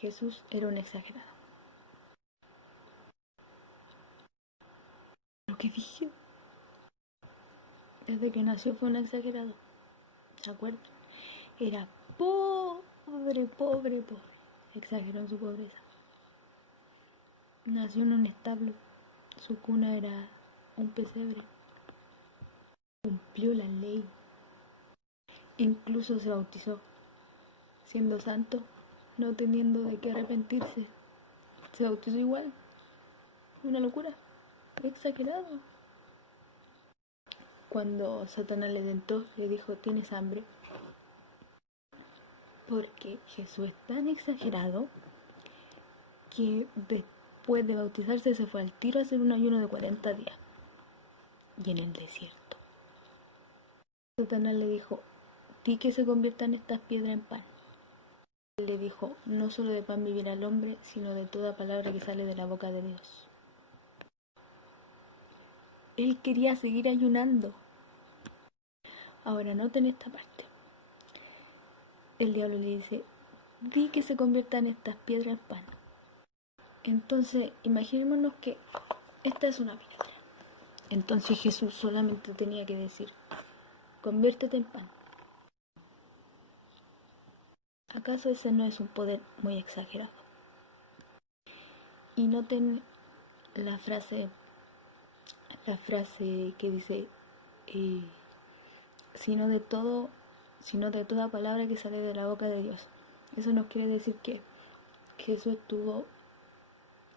Jesús era un exagerado. Lo que dije, desde que nació fue un exagerado. ¿Se acuerdan? Era pobre, pobre, pobre. Exageró en su pobreza. Nació en un establo. Su cuna era un pesebre. Cumplió la ley. Incluso se bautizó. Siendo santo, no teniendo de qué arrepentirse. Se bautizó igual. Una locura. Exagerado. Cuando Satanás le tentó, le dijo: ¿tienes hambre? Porque Jesús es tan exagerado que después de bautizarse se fue al tiro a hacer un ayuno de 40 días. Y en el desierto. Satanás le dijo: di que se conviertan estas piedras en pan. Él le dijo: no solo de pan vivirá el hombre, sino de toda palabra que sale de la boca de Dios. Él quería seguir ayunando. Ahora noten esta parte. El diablo le dice: di que se conviertan estas piedras en pan. Entonces, imaginémonos que esta es una piedra. Entonces Jesús solamente tenía que decir: conviértete en pan. ¿Acaso ese no es un poder muy exagerado? Y noten la frase que dice: sino de toda palabra que sale de la boca de Dios. Eso nos quiere decir que Jesús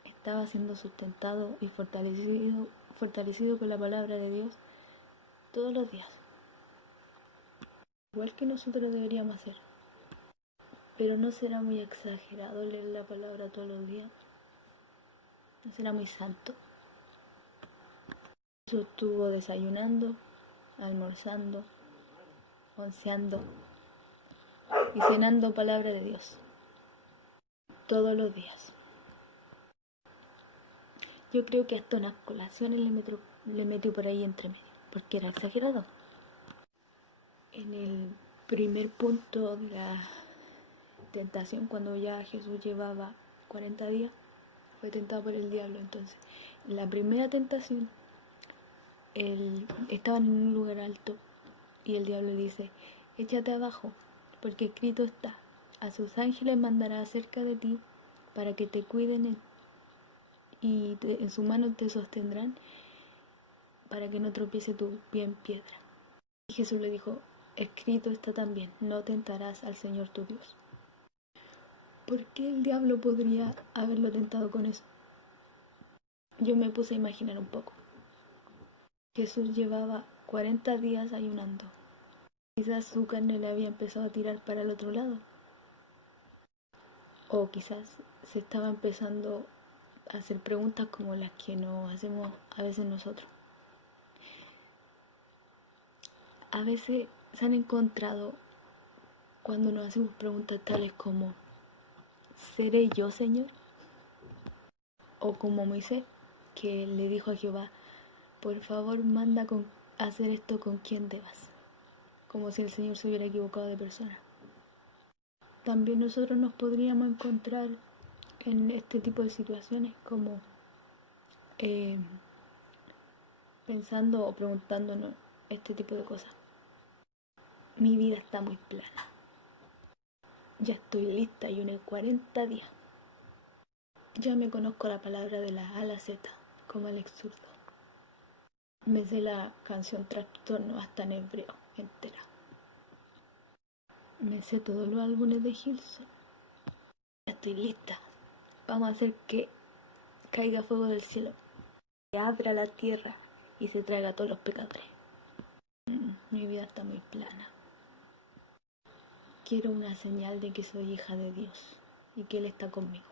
estaba siendo sustentado y fortalecido con la palabra de Dios todos los días. Igual que nosotros deberíamos hacer. Pero no será muy exagerado leer la palabra todos los días. No será muy santo. Jesús estuvo desayunando, almorzando, onceando y cenando palabra de Dios todos los días. Yo creo que hasta unas colaciones le metió por ahí entre medio, porque era exagerado. En el primer punto de la tentación, cuando ya Jesús llevaba 40 días, fue tentado por el diablo. Entonces, en la primera tentación, él estaba en un lugar alto y el diablo le dice: échate abajo, porque escrito está: a sus ángeles mandará acerca de ti para que te cuiden y en su mano te sostendrán para que no tropiece tu pie en piedra. Y Jesús le dijo: escrito está también: no tentarás al Señor tu Dios. ¿Por qué el diablo podría haberlo tentado con eso? Yo me puse a imaginar un poco. Jesús llevaba 40 días ayunando. Quizás su carne le había empezado a tirar para el otro lado. O quizás se estaba empezando a hacer preguntas como las que nos hacemos a veces nosotros. A veces se han encontrado cuando nos hacemos preguntas tales como: ¿seré yo, Señor? O como Moisés, que le dijo a Jehová: por favor, manda hacer esto con quien debas. Como si el Señor se hubiera equivocado de persona. También nosotros nos podríamos encontrar en este tipo de situaciones, como pensando o preguntándonos este tipo de cosas. Mi vida está muy plana. Ya estoy lista, y uné 40 días. Ya me conozco la palabra de la A a la Z, como Alex Zurdo. Me sé la canción Trastorno hasta en hebreo, entera. Me sé todos los álbumes de Hilson. Ya estoy lista. Vamos a hacer que caiga fuego del cielo, que abra la tierra y se traiga a todos los pecadores. Mi vida está muy plana. Quiero una señal de que soy hija de Dios y que Él está conmigo.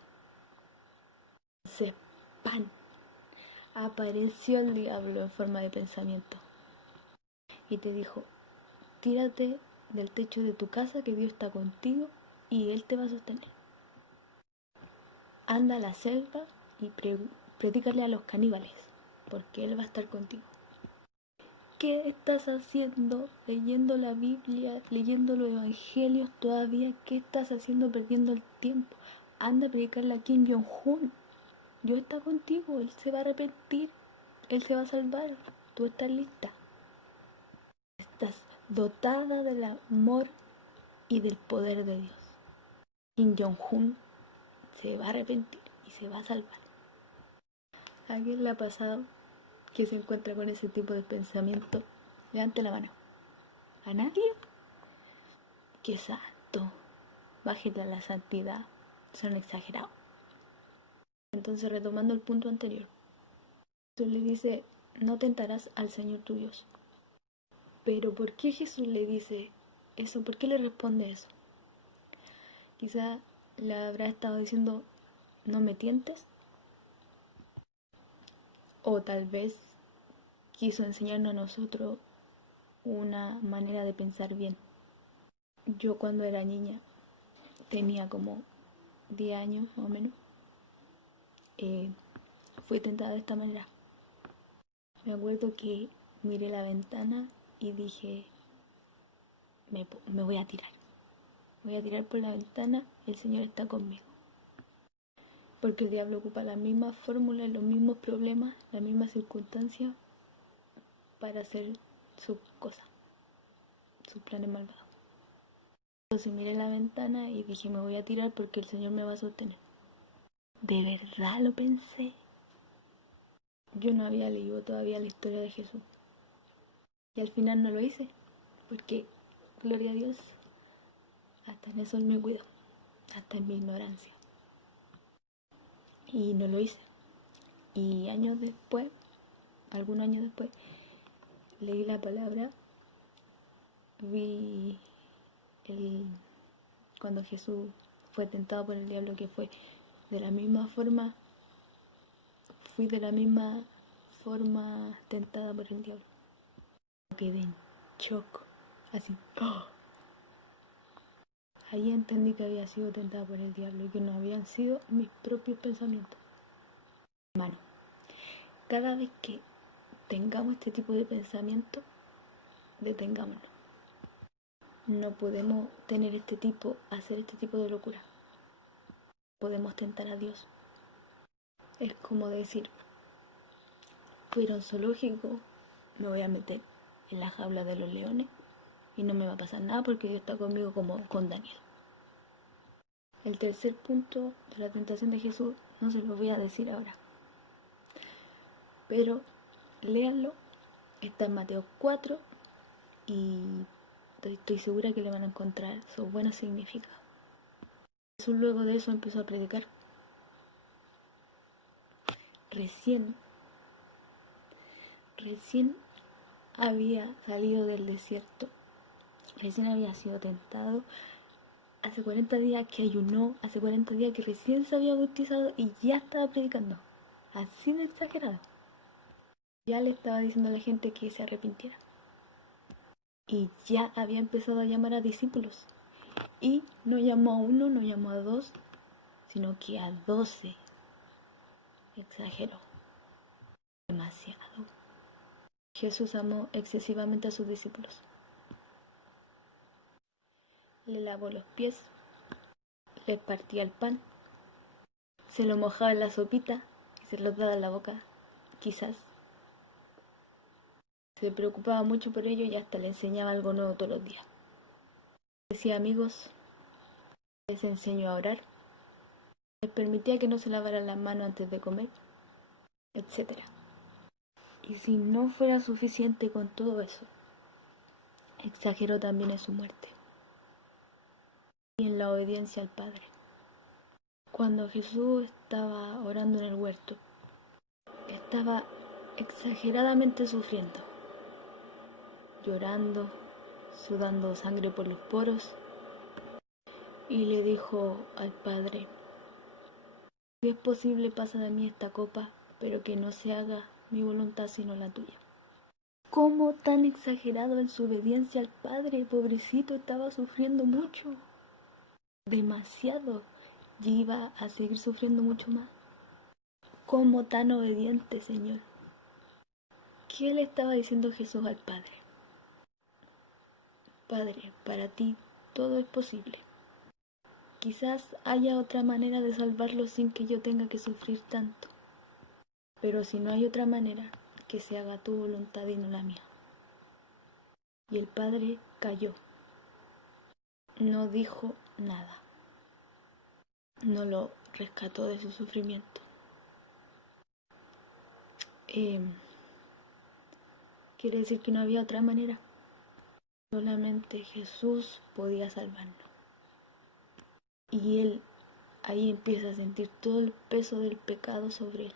Entonces, ¡pan! Apareció el diablo en forma de pensamiento y te dijo: tírate del techo de tu casa, que Dios está contigo y Él te va a sostener. Anda a la selva y predícale a los caníbales, porque Él va a estar contigo. ¿Qué estás haciendo leyendo la Biblia, leyendo los evangelios todavía? ¿Qué estás haciendo perdiendo el tiempo? anda a predicarle a Kim Jong-un. Dios está contigo, Él se va a arrepentir, Él se va a salvar, tú estás lista. Estás dotada del amor y del poder de Dios. Kim Jong-un se va a arrepentir y se va a salvar. ¿A quién le ha pasado que se encuentra con ese tipo de pensamiento? Levante la mano. ¿A nadie? ¡Qué santo! Bájale a la santidad. Son exagerados. Entonces, retomando el punto anterior, Jesús le dice, no tentarás al Señor tu Dios. Pero ¿por qué Jesús le dice eso? ¿Por qué le responde eso? Quizá le habrá estado diciendo, no me tientes. O tal vez quiso enseñarnos a nosotros una manera de pensar bien. Yo cuando era niña, tenía como 10 años más o menos, fui tentada de esta manera. Me acuerdo que miré la ventana y dije, me voy a tirar. Me voy a tirar por la ventana, el Señor está conmigo. Porque el diablo ocupa la misma fórmula, los mismos problemas, las mismas circunstancias para hacer sus cosas, sus planes malvados. Entonces miré la ventana y dije, me voy a tirar porque el Señor me va a sostener. De verdad lo pensé. Yo no había leído todavía la historia de Jesús. Y al final no lo hice, porque, gloria a Dios, hasta en eso Él me cuidó, hasta en mi ignorancia. Y no lo hice. Y años después, algunos años después, leí la palabra, vi cuando Jesús fue tentado por el diablo, que fue de la misma forma, fui de la misma forma tentada por el diablo. Quedé en shock, así. ¡Oh! Ahí entendí que había sido tentada por el diablo y que no habían sido mis propios pensamientos. Hermano, cada vez que tengamos este tipo de pensamiento, detengámonos. No podemos tener hacer este tipo de locura. Podemos tentar a Dios. Es como decir, fui a ir a un zoológico, me voy a meter en la jaula de los leones y no me va a pasar nada porque Dios está conmigo como con Daniel. El tercer punto de la tentación de Jesús no se lo voy a decir ahora, pero léanlo, está en Mateo 4 y estoy segura que le van a encontrar sus buenos significados. Jesús luego de eso empezó a predicar. Recién había salido del desierto, recién había sido tentado, hace 40 días que ayunó, hace 40 días que recién se había bautizado y ya estaba predicando, así de exagerado. Ya le estaba diciendo a la gente que se arrepintiera. Y ya había empezado a llamar a discípulos. Y no llamó a uno, no llamó a dos, sino que a 12. Exageró. Demasiado. Jesús amó excesivamente a sus discípulos. Le lavó los pies, les partía el pan, se lo mojaba en la sopita y se los daba en la boca, quizás. Se preocupaba mucho por ello y hasta le enseñaba algo nuevo todos los días. Decía, amigos, les enseño a orar, les permitía que no se lavaran las manos antes de comer, etc. Y si no fuera suficiente con todo eso, exageró también en su muerte y en la obediencia al Padre. Cuando Jesús estaba orando en el huerto, estaba exageradamente sufriendo, llorando, sudando sangre por los poros, y le dijo al Padre, si es posible pasa de mí esta copa, pero que no se haga mi voluntad sino la tuya. ¿Cómo tan exagerado en su obediencia al Padre? Pobrecito, estaba sufriendo mucho, demasiado, y iba a seguir sufriendo mucho más. ¿Cómo tan obediente, Señor? ¿Qué le estaba diciendo Jesús al Padre? Padre, para ti todo es posible. Quizás haya otra manera de salvarlo sin que yo tenga que sufrir tanto. Pero si no hay otra manera, que se haga tu voluntad y no la mía. Y el padre calló. No dijo nada. No lo rescató de su sufrimiento. Quiere decir que no había otra manera. Solamente Jesús podía salvarnos. Y él ahí empieza a sentir todo el peso del pecado sobre él.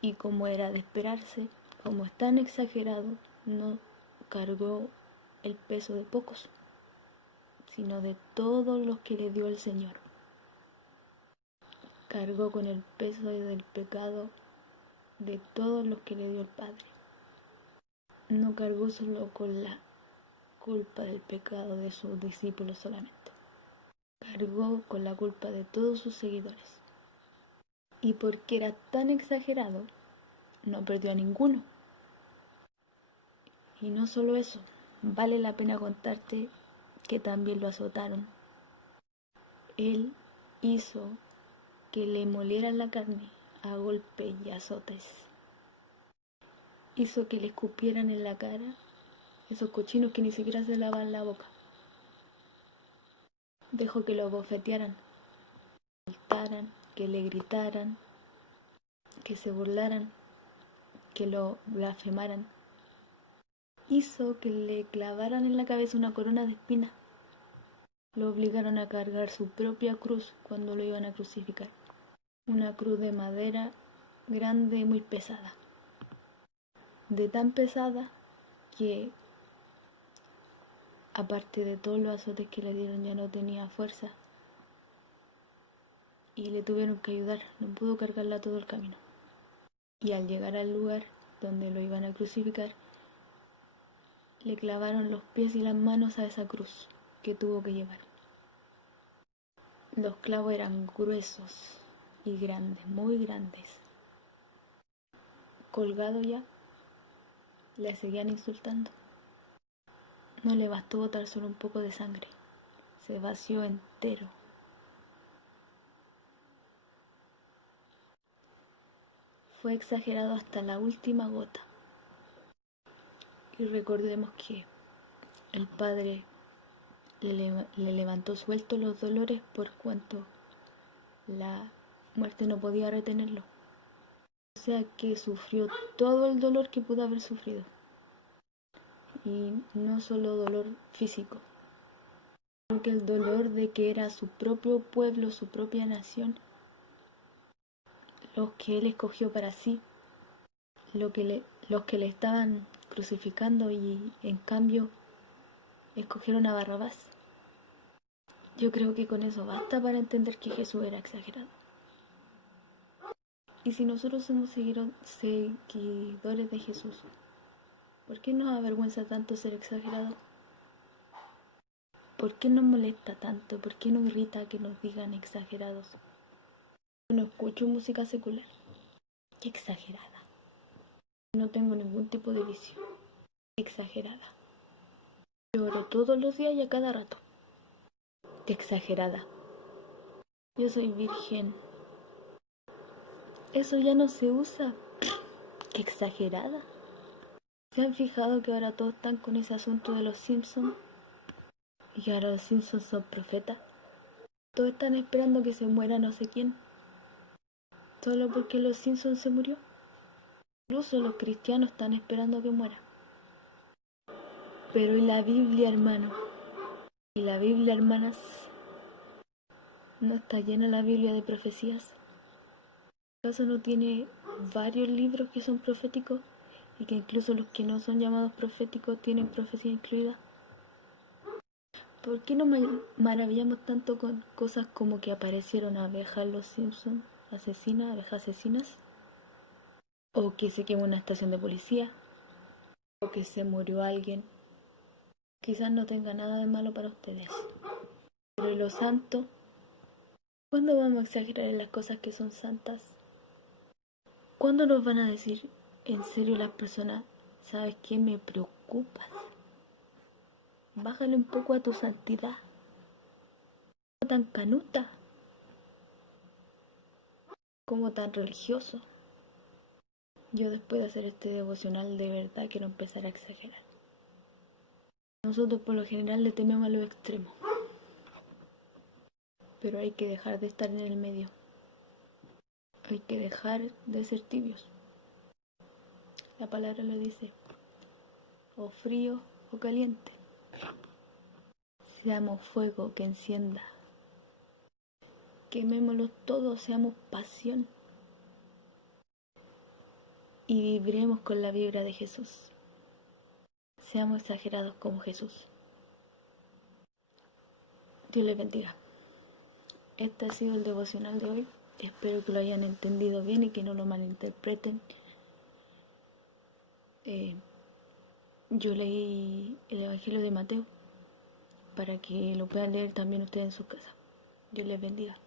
Y como era de esperarse, como es tan exagerado, no cargó el peso de pocos, sino de todos los que le dio el Señor. Cargó con el peso del pecado de todos los que le dio el Padre. No cargó solo con la culpa del pecado de sus discípulos solamente. Cargó con la culpa de todos sus seguidores. Y porque era tan exagerado, no perdió a ninguno. Y no solo eso, vale la pena contarte que también lo azotaron. Él hizo que le molieran la carne a golpes y azotes. Hizo que le escupieran en la cara esos cochinos que ni siquiera se lavan la boca. Dejó que lo bofetearan, que le gritaran, que se burlaran, que lo blasfemaran. Hizo que le clavaran en la cabeza una corona de espinas. Lo obligaron a cargar su propia cruz cuando lo iban a crucificar. Una cruz de madera grande y muy pesada. De tan pesada que, aparte de todos los azotes que le dieron, ya no tenía fuerza. Y le tuvieron que ayudar, no pudo cargarla todo el camino. Y al llegar al lugar donde lo iban a crucificar, le clavaron los pies y las manos a esa cruz que tuvo que llevar. Los clavos eran gruesos y grandes, muy grandes. Colgado ya, le seguían insultando. No le bastó botar solo un poco de sangre, se vació entero. Fue exagerado hasta la última gota. Y recordemos que el Padre le levantó suelto los dolores por cuanto la muerte no podía retenerlo. O sea que sufrió todo el dolor que pudo haber sufrido. Y no solo dolor físico, sino que el dolor de que era su propio pueblo, su propia nación, los que él escogió para sí, los que le estaban crucificando y en cambio escogieron a Barrabás. Yo creo que con eso basta para entender que Jesús era exagerado. Y si nosotros somos seguidores de Jesús, ¿por qué nos avergüenza tanto ser exagerado? ¿Por qué nos molesta tanto? ¿Por qué nos irrita que nos digan exagerados? Yo no escucho música secular. Qué exagerada. No tengo ningún tipo de vicio. Exagerada. Lloro todos los días y a cada rato. Qué exagerada. Yo soy virgen. Eso ya no se usa. Qué exagerada. ¿Se han fijado que ahora todos están con ese asunto de los Simpsons? Y que ahora los Simpsons son profetas. Todos están esperando que se muera no sé quién. Solo porque los Simpsons se murió. Incluso los cristianos están esperando que muera. Pero ¿y la Biblia, hermano? ¿Y la Biblia, hermanas? ¿No está llena la Biblia de profecías? ¿Acaso no tiene varios libros que son proféticos? Y que incluso los que no son llamados proféticos tienen profecía incluida. ¿Por qué nos maravillamos tanto con cosas como que aparecieron abejas en los Simpsons, abejas asesinas? O que se quemó una estación de policía, o que se murió alguien. Quizás no tenga nada de malo para ustedes. Pero ¿y lo santo? ¿Cuándo vamos a exagerar en las cosas que son santas? ¿Cuándo nos van a decir en serio las personas, ¿sabes qué? Me preocupas. Bájale un poco a tu santidad. No tan canuta, como tan religioso. Yo después de hacer este devocional de verdad quiero empezar a exagerar. Nosotros por lo general le tememos a los extremos, pero hay que dejar de estar en el medio. Hay que dejar de ser tibios. La palabra lo dice, o frío o caliente. Seamos fuego que encienda. Quemémoslo todos, seamos pasión. Y vibremos con la vibra de Jesús. Seamos exagerados como Jesús. Dios les bendiga. Este ha sido el devocional de hoy. Espero que lo hayan entendido bien y que no lo malinterpreten. Yo leí el Evangelio de Mateo para que lo puedan leer también ustedes en su casa. Dios les bendiga.